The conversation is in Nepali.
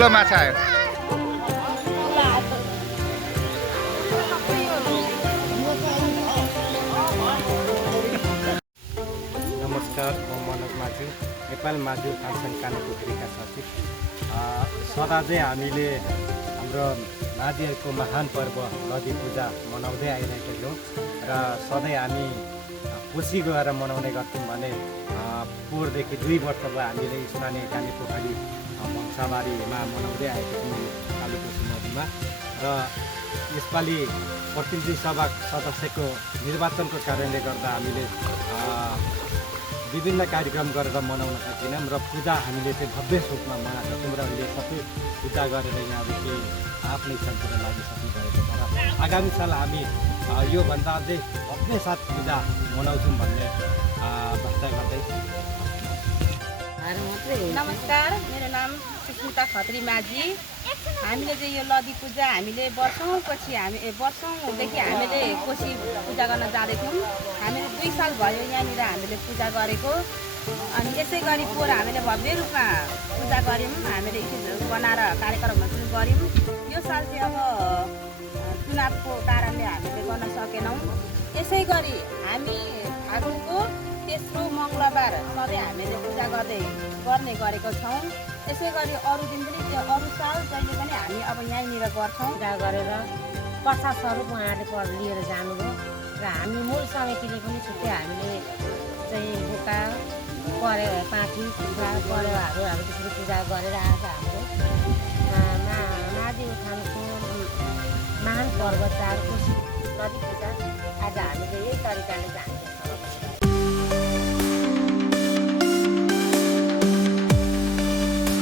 ठुलो माछा आयो। नमस्कार, म मनोज माझी, नेपाल माझी फाङ्सन कानेपुखुरीका सचिव। सदा चाहिँ हामीले हाम्रो माझीहरूको महान पर्व नदी पूजा मनाउँदै आइरहेका छौँ र सधैँ हामी कोसी गएर मनाउने गर्थ्यौँ भने पोहोरदेखि 2 वर्ष भयो हामीले स्थानीय कानेपोखरी वंशाबारीमा मनाउँदै आएको छौँ कालीकोसी नदीमा। र यसपालि प्रतिनिधि सभा सदस्यको निर्वाचनको कारणले गर्दा हामीले विभिन्न कार्यक्रम गरेर मनाउन सकेनौँ र पूजा हामीले चाहिँ भव्य रूपमा मनाएको छौँ र अहिले सबै पूजा गरेर यहाँदेखि आफ्नै स्थानतिर लागिसक्नु भएको छ। र आगामी साल हामी योभन्दा अझै भव्य साथ पूजा मनाउँछौँ भन्ने वास्ता गर्दै। नमस्कार, मेरो नाम सुस्मिता खत्री माझी। हामीले चाहिँ यो नदी पूजा हामीले वर्षौँदेखि हामीले कोसी पूजा गर्न जाँदैथ्यौँ। हामीले 2 साल भयो यहाँनिर हामीले पूजा गरेको। अनि यसै गरी पोहोर हामीले भव्य रूपमा पूजा गऱ्यौँ, हामीले बनाएर कार्यक्रमहरू पनि गऱ्यौँ। यो साल चाहिँ अब चुनावको कारणले हामीले गर्न सकेनौँ। यसै गरी हामी फागुनको तेस्रो मङ्गलबार सधैँ हामीले पूजा गर्ने गरेको छौँ। यसै गरी अरू दिन पनि अरू साल जहिले पनि हामी अब यहीँनिर गर्छौँ। पूजा गरेर प्रसाद स्वरूप उहाँहरूले लिएर जानुभयो र हामी मूल समितिले पनि छुट्टै हामीले चाहिँ बोका पाठी परेवाहरू हामी त्यसरी पूजा गरेर आज हाम्रो माझी उठानको महान पर्व चाड कोसी नदी पूजा आज हामीले यही तरिकाले जान्छौँ।